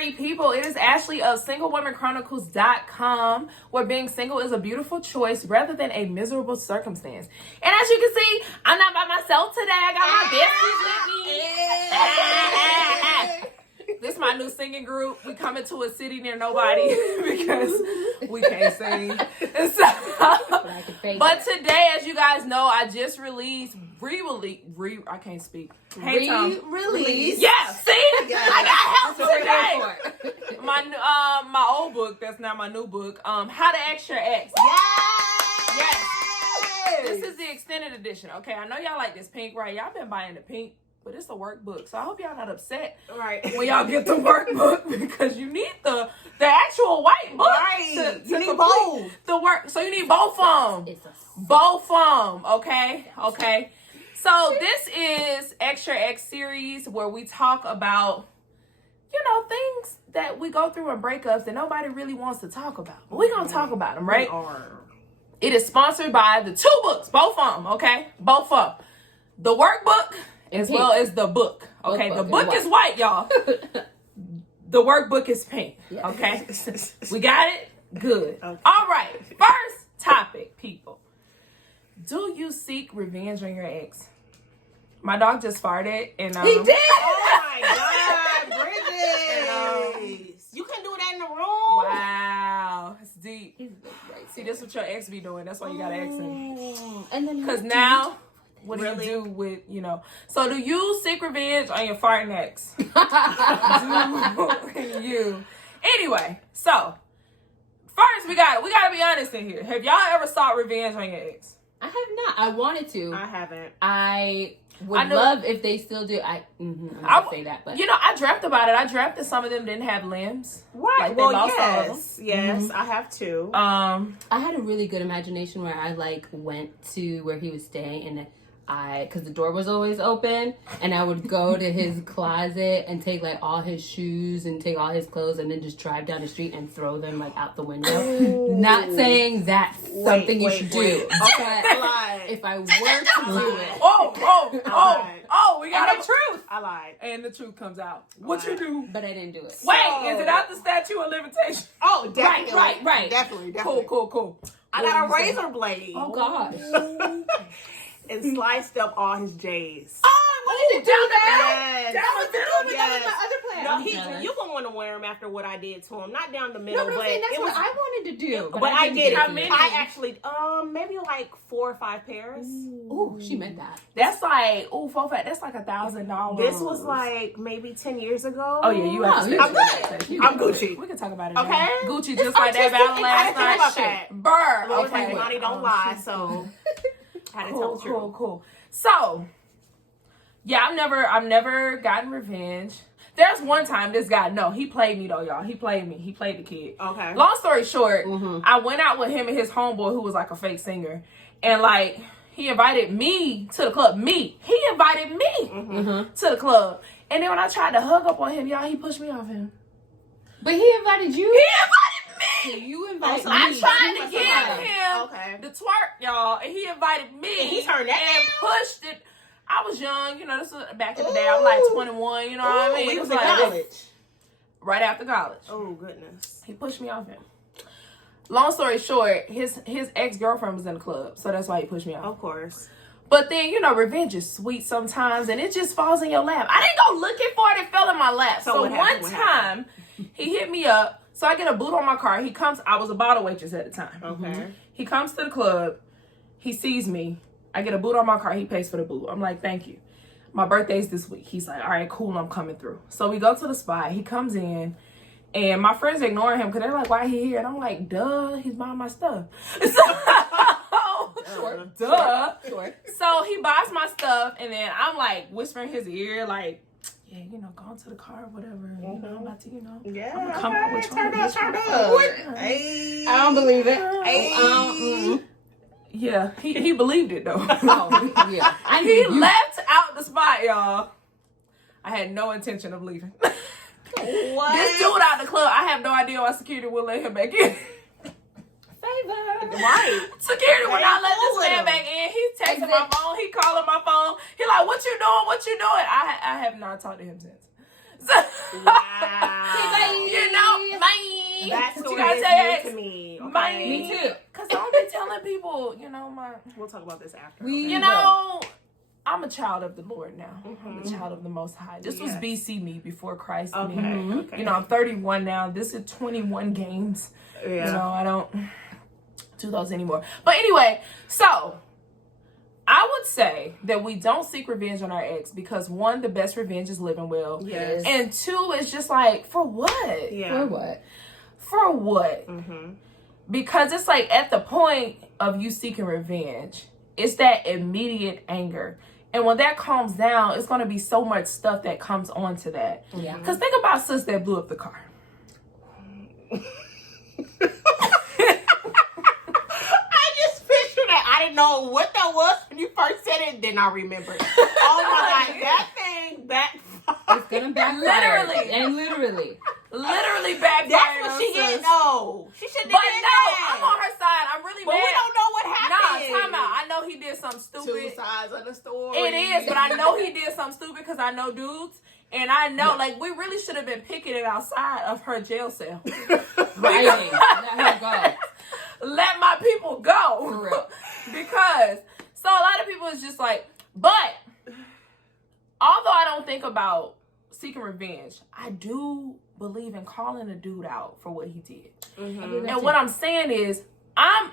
party people. It is Ashleigh of SingleWomenChronicles.com, where being single is a beautiful choice rather than a miserable circumstance. And as you can see, I'm not by myself today. I got my besties with me. This is my new singing group. We coming to a city near nobody because we can't sing. And so, but today, as you guys know, I just released I can't speak. Release. Yeah, see? Yes. I got help today. My old book, that's not my new book. How to Ask Your Ex. Yes. This is the extended edition. Okay, I know y'all like this pink, right? Y'all been buying the pink. But it's a workbook, so I hope y'all not upset when y'all get the workbook because you need the actual white book. Right. You need both. The work, so you need both of them. Both of them. Okay. So this is Extra X series where we talk about, things that we go through in breakups that nobody really wants to talk about. But we're gonna talk about them, right? It is sponsored by the two books, both of them. Okay, both of them. The workbook. As well as the book. Okay, the book is white, y'all. The workbook is pink. Okay, we got it? Good. Okay. All right, first topic, people. Do you seek revenge on your ex? My dog just farted and he did. Oh my God, Bridget! You couldn't do that in the room. Wow, it's deep. See, this is what your ex be doing. That's why you gotta ask him. And then because now. What do you do with, So do you seek revenge on your farting ex? Do you? Anyway, so first we gotta be honest in here. Have y'all ever sought revenge on your ex? I have not. I wanted to. I haven't. I would love if they still do. I would say that, but I dreamt about it. I dreamt that some of them didn't have limbs. Right. Like yes, I have too. I had a really good imagination where I went to where he was staying and because the door was always open, and I would go to his closet and take all his shoes and take all his clothes and then just drive down the street and throw them out the window. Ooh. Not saying that's something you should do. Okay, if I were to do it. We got the truth. I lied. And the truth comes out. What you do? But I didn't do it. Wait, is it out the statute of limitation? Oh, definitely. Right. Definitely. Cool. I got a razor blade. Oh, gosh. And sliced up all his J's. Down the middle? Yes. Down the middle? Yes. That was my other plan. No, you gonna want to wear him after what I did to him. Not down the middle, but that's what I wanted to do. But I did it. How many? I actually, maybe 4 or 5 pairs. Ooh, she meant that. That's 4 or 5. That's $1,000. This was maybe 10 years ago. Oh yeah, you have to. I'm good. I'm Gucci. We can talk about it. Okay, now. Gucci just like that battle last night. Shit. Burr. Okay, money don't lie. So had to tell the truth. Cool. So, yeah, I've never gotten revenge. There's one time this guy, he played me though, y'all. He played me. He played the kid. Okay. Long story short, I went out with him and his homeboy who was a fake singer. And he invited me to the club. He invited me to the club. And then when I tried to hug up on him, y'all, he pushed me off him. But he invited you? He invited me! So you invited me. I tried to give him the twerk, y'all, and he invited me. And he turned that and pushed it. I was young, this was back in the day. I was 21, you know what I mean? He was in college. Right after college. Oh, goodness. He pushed me off him. Long story short, his ex-girlfriend was in the club, so that's why he pushed me off. Of course. But then, revenge is sweet sometimes, and it just falls in your lap. I didn't go looking for it. It fell in my lap. So one time, he hit me up. So I get a boot on my car. He comes. I was a bottle waitress at the time. Okay. He comes to the club. He sees me. I get a boot on my car. He pays for the boot. I'm like, thank you. My birthday's this week. He's like, all right, cool. I'm coming through. So we go to the spot. He comes in. And my friends ignore him because they're like, why he here? And I'm like, duh, he's buying my stuff. Duh. Sure. So he buys my stuff, and then I'm whispering in his ear, yeah, go into the car or whatever. I'm about to, Yeah, I'm gonna come out with turn up. Hey. I don't believe it. Hey. Yeah, he believed it though. Yeah. He left out the spot, y'all. I had no intention of leaving. What? This dude out the club, I have no idea why security will let him back in. Favor. Right. Security will not let this man back in. He's texting my phone. He calling my phone. He like, what you doing? I have not talked to him since. So, Wow. That You story gotta is tell your new ex. to me. Okay? Mine. Me too. Because I don't be telling people, We'll talk about this after. I'm a child of the Lord now. I'm a child of the Most High. This was BC me before Christ me. Okay. I'm 31 now. This is 21 games. Yeah. I don't do those anymore. But anyway, so I would say that we don't seek revenge on our ex because one, the best revenge is living well. Yes. And two, it's just like, for what? Yeah. For what? For what? Because it's like at the point of you seeking revenge, it's that immediate anger. And when that calms down, it's going to be so much stuff that comes onto that. Yeah. Because think about sis that blew up the car. I didn't know what that was when you first said it, then I remembered. Oh my God, that thing backfired. It's gonna backfire. Literally backfired. That's what she didn't know. She shouldn't have did that. I'm on her side. I'm really but mad. we don't know what happened. Nah, time out. I know he did something stupid. Two sides of the story. It is, but I know he did something stupid because I know dudes. And I know, we really should have been picketed outside of her jail cell. Writing. Let her go. Let my people go. For real. Because, so a lot of people is just like, but, although I don't think about seeking revenge, I do believe in calling a dude out for what he did. And what I'm saying is, I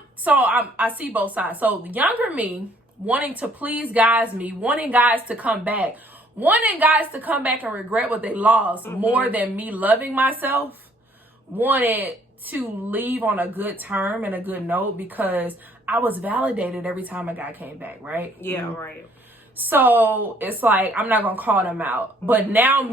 see both sides. So the younger me, wanting to please guys me, wanting guys to come back and regret what they lost more than me loving myself, wanted to leave on a good term and a good note because I was validated every time a guy came back, right? Yeah, right. So it's like, I'm not going to call them out. But now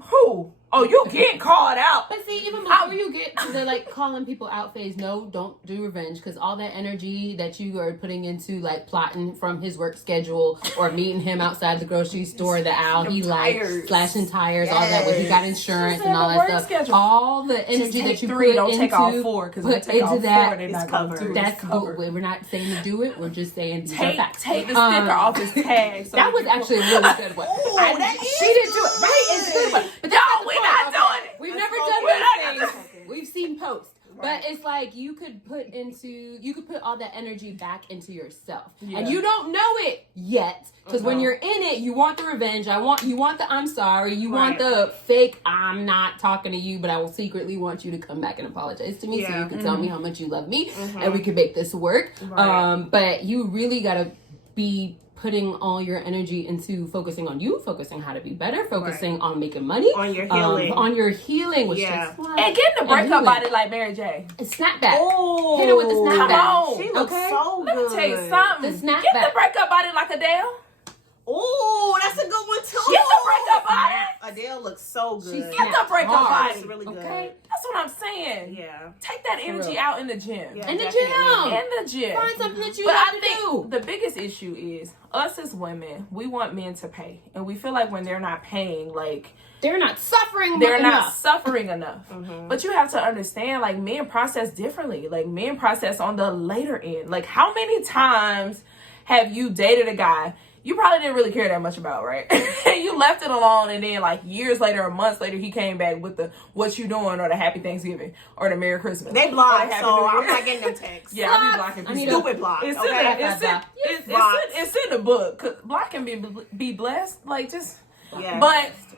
who? Oh, you getting called out. But see, even before you get to the calling people out phase, no, don't do revenge, because all that energy that you are putting into plotting from his work schedule or meeting him outside the grocery store, the owl he likes, slashing tires, all that, when he got insurance and all that stuff. Schedule. All the energy that you three, put don't into take all four, because put into that, it's covered. That's covered. We're not saying to do it. We're just saying take the sticker off his tag. So that was actually a really good one. She didn't do it. Right? It's a good one. But we're not doing it. We've never done those things. We've seen posts. Right. But it's like you could put all that energy back into yourself. Yeah. And you don't know it yet. Because when you're in it, you want the revenge. You want the I'm sorry. You want the fake I'm not talking to you, but I will secretly want you to come back and apologize to me so you can tell me how much you love me and we can make this work. Right. But you really gotta be putting all your energy into focusing on you, focusing how to be better, focusing on making money, on your healing, which and getting the breakup body like Mary J. Snapback. Hit her with the snapback. Come on, she looks so good. Let me tell you something. The snapback. Get the breakup body like Adele. Oh, that's a good one too. Get the breakup body. Adele looks so good. Get the breakup body. It's really good. Okay, that's what I'm saying. Yeah, take that energy out in the gym. Yeah, in the gym. Find something that you love to do. The biggest issue is us as women. We want men to pay, and we feel like when they're not paying, they're not suffering. Not suffering enough. But you have to understand, men process differently. Men process on the later end. How many times have you dated a guy you probably didn't really care that much about, right? You left it alone, and then years later or months later, he came back with the "what you doing" or the "Happy Thanksgiving" or the "Merry Christmas." They block, so I'm not getting them texts. Yeah, I'll be blocking people. Stupid block. It's in the book. 'Cause blocking be blessed. But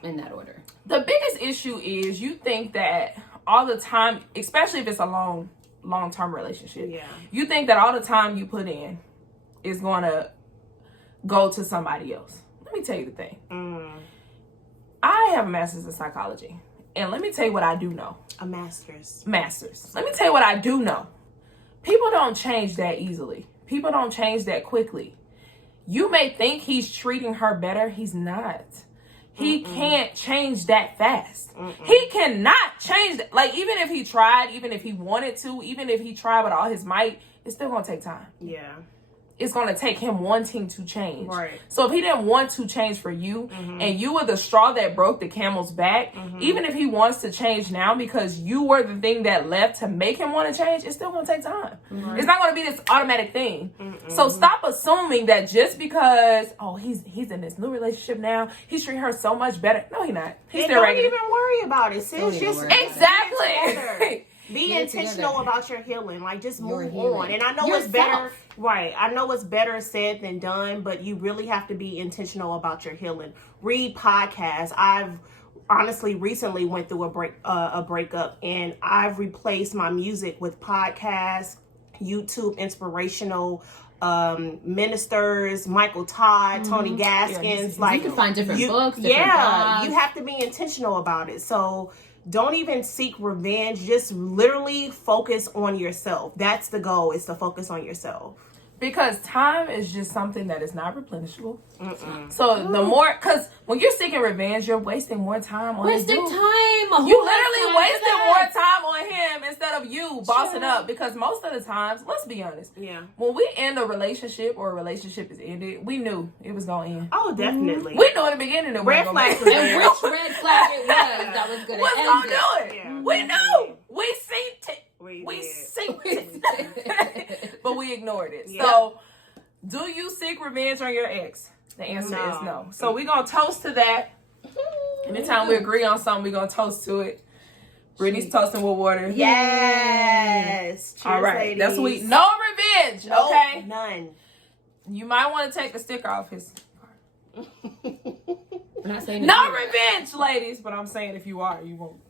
in that order. The biggest issue is you think that all the time, especially if it's a long-term relationship. Yeah. You think that all the time you put in is going to go to somebody else. Let me tell you the thing. I have a master's in psychology. And let me tell you what I do know. A master's. Let me tell you what I do know. People don't change that easily. People don't change that quickly. You may think he's treating her better. He's not. He can't change that fast. He cannot change that. Even if he tried, even if he wanted to, even if he tried with all his might, it's still going to take time. Yeah. it's going to take him wanting to change. Right. So if he didn't want to change for you, and you were the straw that broke the camel's back, even if he wants to change now because you were the thing that left to make him want to change, it's still going to take time. It's not going to be this automatic thing. So stop assuming that just because, he's in this new relationship now, he's treating her so much better. No, he's not. He's still don't regular. even worry about it, sis. Just Exactly. Be intentional about your healing. Like, just move on. And I know Yourself. it's better. Right. I know it's better said than done, but you really have to be intentional about your healing. Read podcasts. I've honestly recently went through a breakup, and I've replaced my music with podcasts, YouTube inspirational ministers, Michael Todd, Tony Gaskins. Like, you can find different books. Different blogs. You have to be intentional about it. So don't even seek revenge. Just literally focus on yourself. That's the goal, is to focus on yourself. Because time is just something that is not replenishable. So the more, because when you're seeking revenge, you're wasting more time on wasting time. You literally wasted more time on him instead of you bossing up. Because most of the times, let's be honest, when we end a relationship or a relationship is ended, we knew it was going to end. Oh, definitely. We knew in the beginning that red flag. And which red flag it was that was going to end gonna do it. Yeah, we knew. We synced it. We synced it. But we ignored it. So, do you seek revenge on your ex? The answer is no. So we're going to toast to that. Anytime we agree on something, we're going to toast to it. Brittany's toasting with water. Yes. Cheers, all right. ladies. That's sweet. No revenge. Nope, okay. None. You might want to take the sticker off his. I'm not saying no revenge, ladies. But I'm saying if you are, you won't.